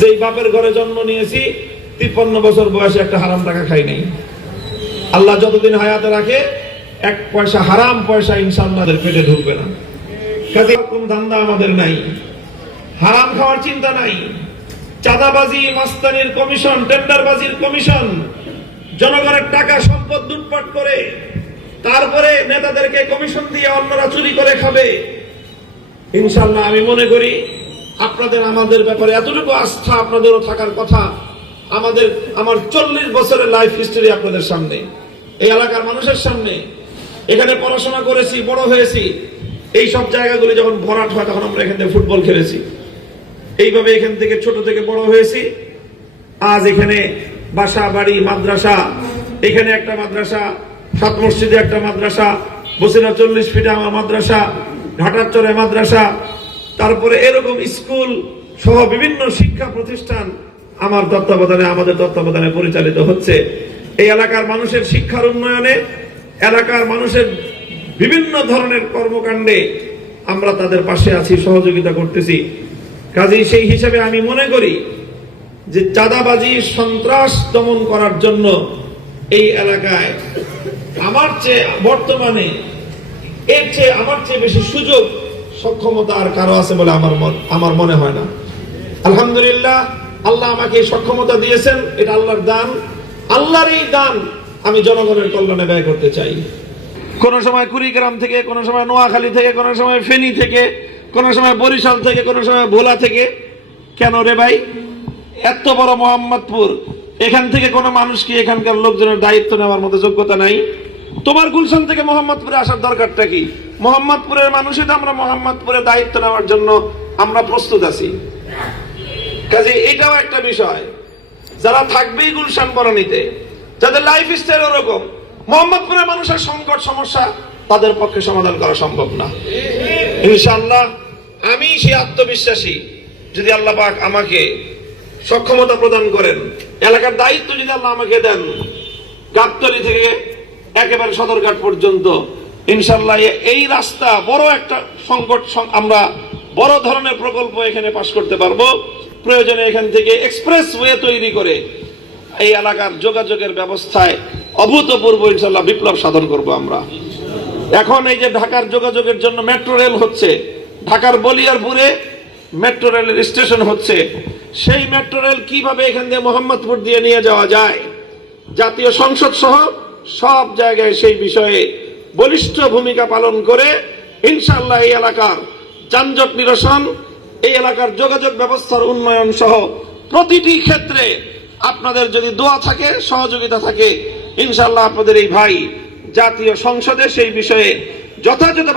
যেই বাপের ঘরে জন্ম নিয়েছি 53 বছর বয়সে একটা হারাম টাকা খাই নাই। আল্লাহ যতদিন হায়াতে রাখে এক পয়সা হারাম পয়সা ইনশাআল্লাহ পেটে ঢুকবে না। কাজে এরকম ধান্দা আমাদের নাই, হারাম খাওয়ার চিন্তা নাই। চাঁদাবাজি, মাস্তানির কমিশন, টেন্ডারবাজির কমিশন, জনগণের টাকা সম্পদ লুটপাট করে তারপরে নেতাদেরকে কমিশন দিয়ে অন্যরা চুরি করে খাবে। ইনশাআল্লাহ আমি মনে করি আপনাদের আমাদের ব্যাপারে এতটুকু আস্থা আপনাদেরও থাকার কথা। আমার 40 বছরের লাইফ হিস্টরি আপনাদের সামনে, এই এলাকার মানুষের সামনে। এখানে পড়াশোনা করেছি, বড় হয়েছি। এই সব জায়গাগুলি যখন ভরাট হয় তখন আমরা এখান থেকে ফুটবল খেলেছি। এইভাবে এখান থেকে ছোট থেকে বড় হয়েছি। আজ এখানে বাসা বাড়ি মাদ্রাসা, এখানে একটা মাদ্রাসা, 7 মসজিদে একটা মাদ্রাসা, বসিরা 40 ফিটে আমার মাদ্রাসা, ঘাটার চরে মাদ্রাসা, তারপরে এরকম স্কুল সহ বিভিন্ন শিক্ষা প্রতিষ্ঠান আমার তত্ত্বাবধানে, আমাদের তত্ত্বাবধানে পরিচালিত হচ্ছে। এই এলাকার মানুষের শিক্ষার উন্নয়নে, এলাকার মানুষের বিভিন্ন ধরনের কর্মকাণ্ডে আমরা তাদের পাশে আছি, সহযোগিতা করতেছি। কাজেই সেই হিসাবে আমি মনে করি যে চাঁদাবাজি, সন্ত্রাস দমন করার জন্য এই এলাকায় আমার চেয়ে বর্তমানে আমার চেয়ে বেশি সুযোগ সক্ষমতা আর কারো আছে বলে আমার মনে হয় না। আলহামদুলিল্লাহ, আল্লাহ আমাকে সক্ষমতা দিয়েছেন, এটা আল্লাহর দান। আল্লাহর এই দান আমি জনগণের কল্যাণে ব্যয় করতে চাই। কোন সময় কুড়িগ্রাম থেকে, কোন সময় নোয়াখালী থেকে, কোন সময় ফেনী থেকে, কোন সময় বরিশাল থেকে, কোন সময় ভোলা থেকে। কেন রে ভাই? এত বড় মোহাম্মদপুর, এখান থেকে কোন মানুষ কি এখানকার লোকজনের দায়িত্ব নেওয়ার মতো যোগ্যতা নাই? তোমার গুলশান থেকে মোহাম্মদপুরে আসার দরকারটা কি? মোহাম্মদপুরের মানুষই তো আমরা মোহাম্মদপুরে দায়িত্ব নেওয়ার জন্য আমরা প্রস্তুত আছি। কাজে এটাও একটা বিষয়। যারা থাকবেই গুলশান বনানীতে, যাদের লাইফ স্টাইল ওরকম, মোহাম্মদপুরের মানুষের সংকট সমস্যা তাদের পক্ষে সমাধান করা সম্ভব না। ইনশাআল্লাহ আমি সেই আত্মবিশ্বাসী, যদি আল্লাহ পাক আমাকে সক্ষমতা প্রদান করেন, এলাকার দায়িত্ব যদি আল্লাহ আমাকে দেন, গাবতলী থেকে একেবারে সদরঘাট পর্যন্ত ইনশাআল্লাহ এই রাস্তা বড় একটা সংকট, আমরা বড় ধরনের প্রকল্প এখানে পাশ করতে পারবো। প্রয়োজনে এখান থেকে এক্সপ্রেস ওয়ে তৈরি করে এই এলাকার যোগাযোগের ব্যবস্থায় অভূতপূর্ব ইনশাআল্লাহ বিপ্লব সাধন করব আমরা। এখন এই যে ঢাকার যোগাযোগের জন্য মেট্রো রেল হচ্ছে, ঢাকার বলিয়ারপুরে মেট্রো রেলের স্টেশন হচ্ছে। সেই মেট্রো রেল কিভাবে এখান থেকে মোহাম্মদপুর দিয়ে নিয়ে যাওয়া যায়, জাতীয় সংসদ সহ সব জায়গায় সেই বিষয়ে বলিষ্ঠ ভূমিকা পালন করে ইনশাআল্লাহ এই এলাকার যানজট নিরসন, এই এলাকার যোগাযোগ ব্যবস্থার উন্নয়ন সহ প্রতিটি ক্ষেত্রে আপনাদের যদি দোয়া থাকে, সহযোগিতা থাকে, ইনশাআল্লাহ আপনাদের এই ভাই জাতীয় সংসদে সেই বিষয়ে যথাযথ